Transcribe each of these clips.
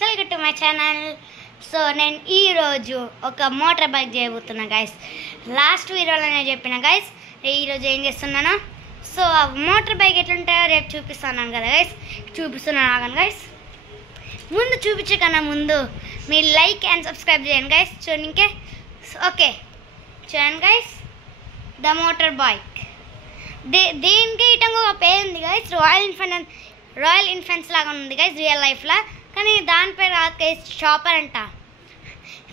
Welcome to my channel. So నేను ఈరోజు ఒక మోటార్ బైక్ చేయబోతున్నా గైస్. లాస్ట్ వీడియోలో నేను చెప్పిన గైస్ ఈరోజు ఏం చేస్తున్నాను. సో ఆ మోటార్ బైక్ ఎట్లుంటాయో రేపు చూపిస్తున్నాను కదా గైస్. చూపిస్తున్నాను ఆగండి గైస్. ముందు చూపించే కన్నా ముందు మీరు లైక్ అండ్ సబ్స్క్రైబ్ చేయండి గైస్. చూడండి ఓకే చూడండి గైస్, ద మోటార్ బైక్. దీనికి ఇటంగా ఒక పేరు ఉంది గైస్, రాయల్ ఇన్ఫెన్స్ లాగా ఉంది గైస్ రియల్ లైఫ్లో. కానీ దాని పేరు కాదు గైస్, షాపర్ అంట.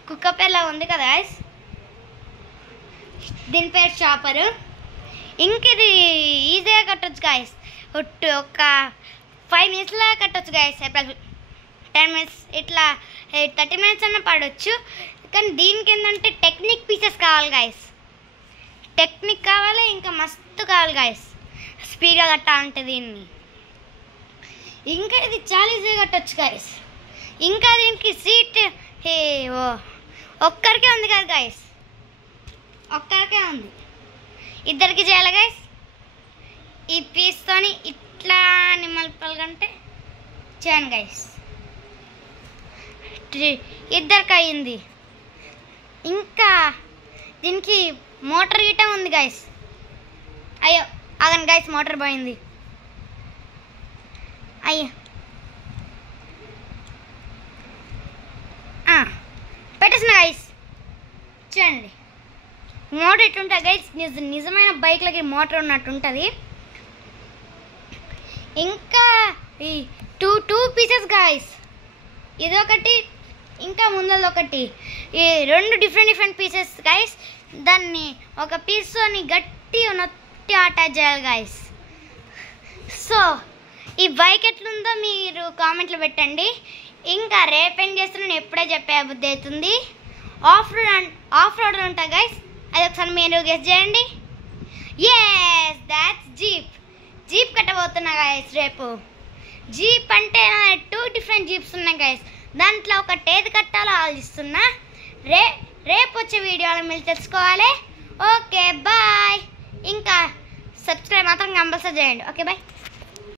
కుక్క పేరు లాగా ఉంది కదా గైస్, దీని పేరు షాపరు. ఇంక ఇది ఈజీగా కట్టొచ్చు గైస్. ఒక 5 minutesలో కట్టొచ్చు గైస్. 10 minutes ఇట్లా 30 minutes అన్న పడవచ్చు. కానీ దీనికి ఏంటంటే టెక్నిక్ పీసెస్ కావాలి గైస్. టెక్నిక్ కావాలి, ఇంకా మస్తు కావాలి గైస్ స్పీడ్గా కట్టాలంటే దీన్ని. ఇంకా ఇది చాలా ఈజీగా కట్టొచ్చు గైస్. ఇంకా దీనికి సీట్ ఒక్కరికే ఉంది కదా గైస్, ఒక్కరికే ఉంది. ఇద్దరికి చేయాలి గైస్. ఈ పీస్తోని ఇట్లా నిమ్మల్పలకంటే చేయండి గైస్. ఇద్దరికి అయింది. ఇంకా దీనికి మోటార్ గిట్ట ఉంది గైస్. అయ్యో ఆగండి గైస్, మోటార్ పోయింది. అయ్యో పెట్టేసిన గైస్. చూడండి మోటార్ ఎట్లుంటుంది గైస్, నిజమైన బైక్లకి మోటార్ ఉన్నట్టు ఉంటుంది. ఇంకా ఈ టూ పీసెస్ గైస్, ఇదొకటి ఇంకా ముందది ఒకటి. ఈ 2 డిఫరెంట్ పీసెస్ గైస్. దాన్ని ఒక పీస్తోని గట్టి నొట్టి అటాచ్ చేయాలి గైస్. సో ఈ బైక్ ఎట్లుందో మీరు కామెంట్లో పెట్టండి. ఇంకా రేపేం చేస్తున్నా ఎప్పుడే చెప్పే బుద్ధి అవుతుంది. ఆఫ్ రోడ్ ఉంటా గైస్, అది ఒకసారి మీరు గెస్ చేయండి. ఎస్ దాట్స్ జీప్ కట్టబోతున్నా గైస్ రేపు. జీప్ అంటే 2 డిఫరెంట్ జీప్స్ ఉన్నాయి గైస్. దాంట్లో ఒకటి ఏది కట్టాలో ఆలోచిస్తున్నా. రేపు వచ్చే వీడియోలో మీరు తెలుసుకోవాలి. Okay bye. ఇంకా సబ్స్క్రైబ్ మాత్రం కంపల్సరీ చేయండి. Okay bye.